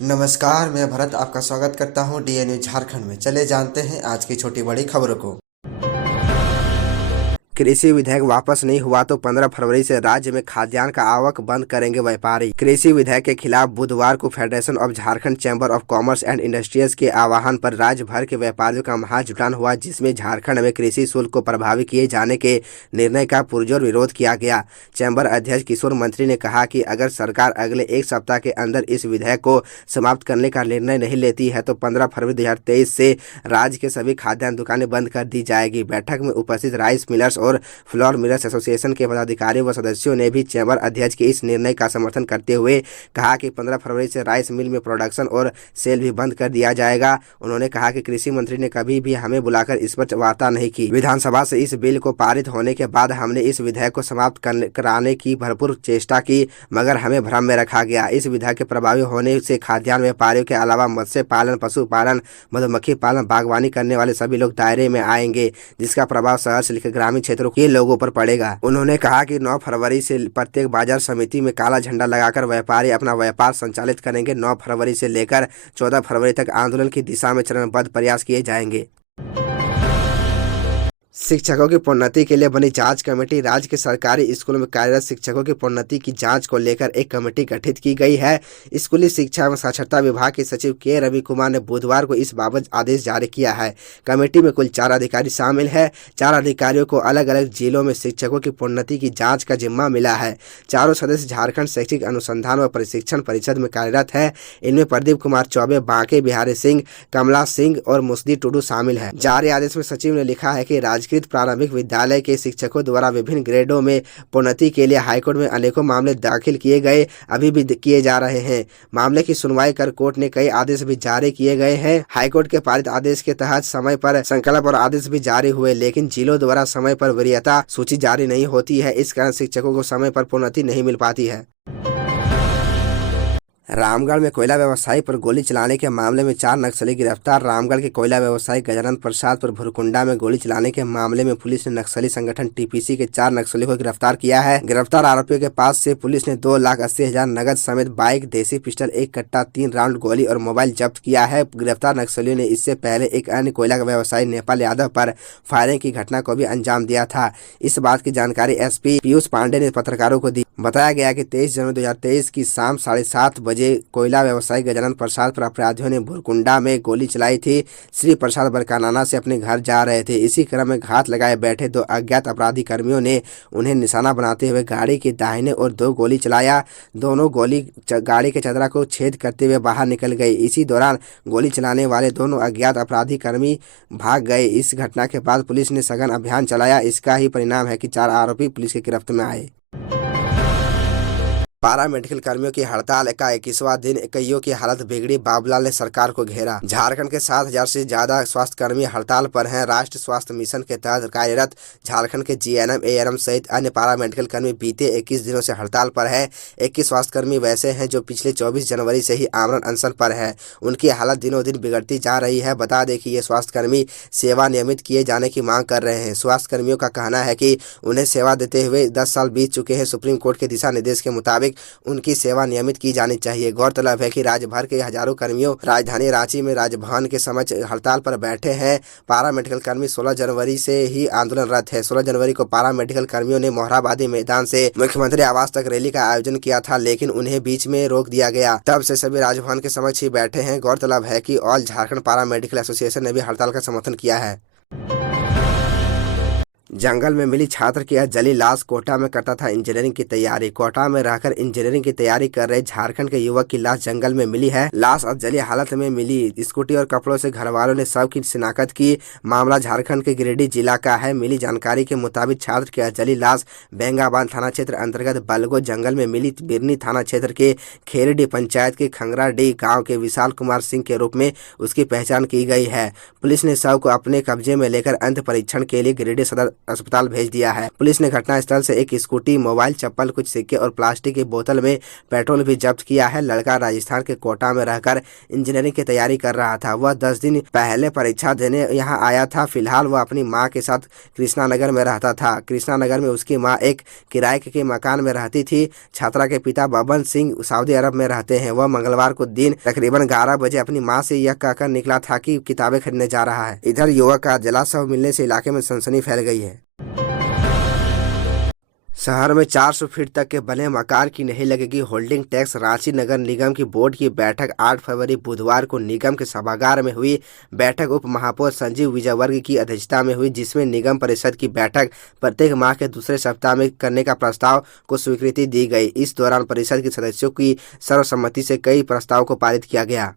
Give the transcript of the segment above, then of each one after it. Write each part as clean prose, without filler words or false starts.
नमस्कार, मैं भरत आपका स्वागत करता हूँ डीएनयू झारखंड में। चले जानते हैं आज की छोटी बड़ी खबरों को। कृषि विधेयक वापस नहीं हुआ तो 15 फरवरी से राज्य में खाद्यान्न का आवक बंद करेंगे व्यापारी। कृषि विधेयक के खिलाफ बुधवार को federation of Jharkhand chamber of commerce and industries के आह्वान पर राज्य भर के व्यापारियों का महाजुटान हुआ, जिसमें झारखंड में कृषि शुल्क को प्रभावी किए जाने के निर्णय का पुरजोर विरोध किया गया। चैम्बर अध्यक्ष किशोर मंत्री ने कहा कि अगर सरकार अगले एक सप्ताह के अंदर इस विधेयक को समाप्त करने का निर्णय नहीं लेती है तो 15 फरवरी 2023 से राज्य के सभी खाद्यान्न दुकानें बंद कर दी जाएगी। बैठक में उपस्थित राइस मिलर्स और फ्लोर मिलर्स एसोसिएशन के पदाधिकारियों व सदस्यों ने भी चैम्बर अध्यक्ष के इस निर्णय का समर्थन करते हुए कहा कि 15 फरवरी से राइस मिल में प्रोडक्शन और सेल भी बंद कर दिया जाएगा। उन्होंने कहा कि कृषि मंत्री ने कभी भी हमें बुलाकर इस पर वार्ता नहीं की। विधानसभा से इस बिल को पारित होने के बाद हमने इस विधेयक को समाप्त कराने की भरपूर चेष्टा की, मगर हमें भ्रम में रखा गया। इस विधेयक के प्रभावी होने से खाद्यान्न व्यापारियों के अलावा मत्स्य पालन, पशुपालन, मधुमक्खी पालन, बागवानी करने वाले सभी लोग दायरे में आएंगे, जिसका प्रभाव शहर से लेकर ग्रामीण क्षेत्रों के लोगों पर पड़ेगा। उन्होंने कहा कि 9 फरवरी से प्रत्येक बाजार समिति में काला झंडा लगाकर व्यापारी अपना व्यापार संचालित करेंगे। 9 फरवरी से लेकर 14 फरवरी तक आंदोलन की दिशा में चरणबद्ध प्रयास किए जाएंगे। शिक्षकों की प्रोन्नति के लिए बनी जांच कमेटी। राज्य के सरकारी स्कूलों में कार्यरत शिक्षकों की प्रोन्नति की जांच को लेकर एक कमेटी गठित की गई है। स्कूली शिक्षा एवं साक्षरता विभाग के सचिव के रवि कुमार ने बुधवार को इस बाबत आदेश जारी किया है। कमेटी में कुल 4 अधिकारी शामिल है। 4 अधिकारियों को अलग अलग जिलों में शिक्षकों की प्रोन्नति की जाँच का जिम्मा मिला है। चारों सदस्य झारखंड शैक्षिक अनुसंधान व प्रशिक्षण परिषद में कार्यरत है। इनमें प्रदीप कुमार चौबे, बांके बिहारी सिंह, कमला सिंह और मुस्दी टुडू शामिल है। जारी आदेश में सचिव ने लिखा है कि राजकीय प्रारंभिक विद्यालय के शिक्षकों द्वारा विभिन्न ग्रेडों में प्रोन्नति के लिए हाईकोर्ट में अनेकों मामले दाखिल किए गए, अभी भी किए जा रहे हैं। मामले की सुनवाई कर कोर्ट ने कई आदेश भी जारी किए गए हैं। हाईकोर्ट के पारित आदेश के तहत समय पर संकल्प और आदेश भी जारी हुए, लेकिन जिलों द्वारा समय पर वरीयता सूची जारी नहीं होती है। इस कारण शिक्षकों को समय पर प्रोन्नति नहीं मिल पाती है। रामगढ़ में कोयला व्यवसायी पर गोली चलाने के मामले में 4 नक्सली गिरफ्तार। रामगढ़ के कोयला व्यवसायी गजानंद प्रसाद पर भुरकुंडा में गोली चलाने के मामले में पुलिस ने नक्सली संगठन टीपीसी के 4 नक्सलियों को गिरफ्तार किया है। गिरफ्तार आरोपियों के पास से पुलिस ने 2,80,000 नगद समेत बाइक, देसी पिस्टल, 1 कट्टा, 3 राउंड गोली और मोबाइल जब्त किया है। गिरफ्तार नक्सलियों ने इससे पहले एक अन्य कोयला व्यवसायी नेपाल यादव पर फायरिंग की घटना को भी अंजाम दिया था। इस बात की जानकारी एसपी पीयूष पांडे ने पत्रकारों को दी। बताया गया कि 23 जनवरी 2023 की शाम 7:30 बजे कोयला व्यवसायी गजानंद प्रसाद पर अपराधियों ने भुरकुंडा में गोली चलाई थी। श्री प्रसाद बरकानाना से अपने घर जा रहे थे। इसी क्रम में घात लगाए बैठे 2 अज्ञात अपराधी कर्मियों ने उन्हें निशाना बनाते हुए गाड़ी के दाहिने ओर 2 गोली चलाया। दोनों गोली गाड़ी के चदरा को छेद करते हुए बाहर निकल गई। इसी दौरान गोली चलाने वाले दोनों अज्ञात अपराधी कर्मी भाग गए। इस घटना के बाद पुलिस ने सघन अभियान चलाया। इसका ही परिणाम है कि 4 आरोपी पुलिस की गिरफ्त में आए। पारा मेडिकल कर्मियों की हड़ताल का 21वां दिन, कईयों की हालत बिगड़ी। बाबूलाल ने सरकार को घेरा। झारखंड के 7,000 से ज्यादा स्वास्थ्य कर्मी हड़ताल पर हैं। राष्ट्रीय स्वास्थ्य मिशन के तहत कार्यरत झारखंड के जीएनएम, एएनएम सहित अन्य पारा मेडिकल कर्मी बीते 21 दिनों से हड़ताल पर है। 21 स्वास्थ्यकर्मी वैसे हैं जो पिछले 24 जनवरी से ही आमरण अनशन पर है। उनकी हालत दिनों दिन बिगड़ती जा रही है। बता दें कि ये स्वास्थ्यकर्मी सेवा नियमित किए जाने की मांग कर रहे हैं। स्वास्थ्यकर्मियों का कहना है कि उन्हें सेवा देते हुए 10 साल बीत चुके हैं। सुप्रीम कोर्ट के दिशा निर्देश के मुताबिक उनकी सेवा नियमित की जानी चाहिए। गौरतलब है कि राज्य भर के हजारों कर्मियों राजधानी रांची में राजभवन के समक्ष हड़ताल पर बैठे हैं। पारा मेडिकल कर्मी 16 जनवरी से ही आंदोलनरत है। 16 जनवरी को पारा मेडिकल कर्मियों ने मोरहाबादी मैदान से मुख्यमंत्री आवास तक रैली का आयोजन किया था, लेकिन उन्हें बीच में रोक दिया गया। तब से सभी राजभवन के समक्ष ही बैठे हैं। गौरतलब है कि ऑल झारखंड पारा मेडिकल एसोसिएशन ने भी हड़ताल का समर्थन किया है। जंगल में मिली छात्र की जली लाश। कोटा में करता था इंजीनियरिंग की तैयारी। कोटा में रहकर इंजीनियरिंग की तैयारी कर रहे झारखंड के युवक की लाश जंगल में मिली है। लाश अब जली हालत में मिली। स्कूटी और कपड़ों से घर वालों ने शव की शिनाख्त की। मामला झारखंड के गिरिडीह जिला का है। मिली जानकारी के मुताबिक छात्र की जली लाश बेंगाबाद थाना क्षेत्र अंतर्गत बलगो जंगल में मिली। बिरनी थाना क्षेत्र के खेरीडीह पंचायत के खंगराडीह गाँव के विशाल कुमार सिंह के रूप में उसकी पहचान की गई है। पुलिस ने शव को अपने कब्जे में लेकर अंत परीक्षण के लिए गिरिडीह सदर अस्पताल भेज दिया है। पुलिस ने घटनास्थल से एक स्कूटी, मोबाइल, चप्पल, कुछ सिक्के और प्लास्टिक की बोतल में पेट्रोल भी जब्त किया है। लड़का राजस्थान के कोटा में रहकर इंजीनियरिंग की तैयारी कर रहा था। वह 10 दिन पहले परीक्षा देने यहाँ आया था। फिलहाल वह अपनी माँ के साथ कृष्णा नगर में रहता था। कृष्णा नगर में उसकी माँ एक किराए के मकान में रहती थी। छात्रा के पिता बबन सिंह सऊदी अरब में रहते हैं। वह मंगलवार को दिन तकरीबन 11 बजे अपनी मां से यह कहकर निकला था कि किताबें खरीदने जा रहा है। इधर युवक का जला शव मिलने से इलाके में सनसनी फैल गई है। शहर में 400 फीट तक के बने मकान की नहीं लगेगी होल्डिंग टैक्स। रांची नगर निगम की बोर्ड की बैठक 8 फरवरी बुधवार को निगम के सभागार में हुई। बैठक उप महापौर संजीव विजयवर्गीय की अध्यक्षता में हुई, जिसमें निगम परिषद की बैठक प्रत्येक माह के दूसरे सप्ताह में करने का प्रस्ताव को स्वीकृति दी गई। इस दौरान परिषद के सदस्यों की सर्वसम्मति से कई प्रस्तावों को पारित किया गया।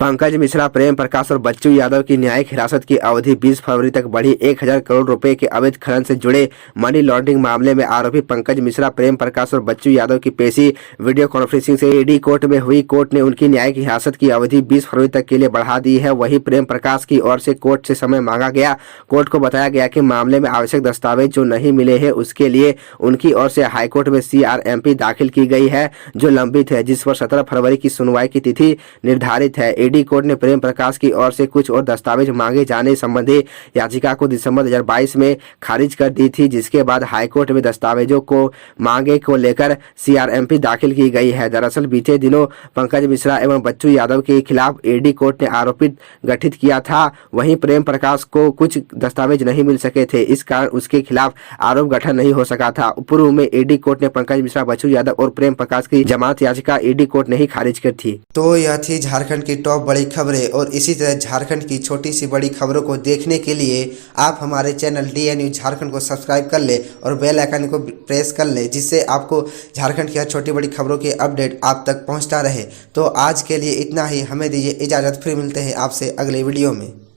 पंकज मिश्रा, प्रेम प्रकाश और बच्चू यादव की न्यायिक हिरासत की अवधि 20 फरवरी तक बढ़ी। 1000 करोड़ रुपए के अवैध खनन से जुड़े मनी लॉन्ड्रिंग मामले में आरोपी पंकज मिश्रा, प्रेम प्रकाश और बच्चू यादव की पेशी वीडियो कॉन्फ्रेंसिंग से ईडी कोर्ट में हुई। कोर्ट ने उनकी न्यायिक हिरासत की अवधि 20 फरवरी तक के लिए बढ़ा दी है। वहीं प्रेम प्रकाश की ओर से कोर्ट से समय मांगा गया। कोर्ट को बताया गया कि मामले में आवश्यक दस्तावेज जो नहीं मिले हैं उसके लिए उनकी ओर से हाईकोर्ट में CRMP दाखिल की गई है, जो लंबित है, जिस पर 17 फरवरी की सुनवाई की तिथि निर्धारित है। ईडी कोर्ट ने प्रेम प्रकाश की ओर से कुछ और दस्तावेज मांगे जाने संबंधी याचिका को दिसंबर 2022 में खारिज कर दी थी, जिसके बाद हाईकोर्ट में दस्तावेजों को मांगे को लेकर CRMP दाखिल की गई है। दरअसल बीते दिनों पंकज मिश्रा एवं बच्चू यादव के खिलाफ ईडी कोर्ट ने आरोपित गठित किया था। वहीं प्रेम प्रकाश को कुछ दस्तावेज नहीं मिल सके थे, इस कारण उसके खिलाफ आरोप गठन नहीं हो सका था। पूर्व में ईडी कोर्ट ने पंकज मिश्रा, बच्चू यादव और प्रेम प्रकाश की जमानत याचिका ईडी कोर्ट ने ही खारिज कर थी। तो यह थी झारखंड की टॉप बड़ी खबरें, और इसी तरह झारखंड की छोटी सी बड़ी खबरों को देखने के लिए आप हमारे चैनल DN झारखंड को सब्सक्राइब कर ले और बेल आइकन को प्रेस कर ले, जिससे आपको झारखंड की हर छोटी बड़ी खबरों के अपडेट आप तक पहुंचता रहे। तो आज के लिए इतना ही, हमें दीजिए इजाज़त, फिर मिलते हैं आपसे अगले वीडियो में।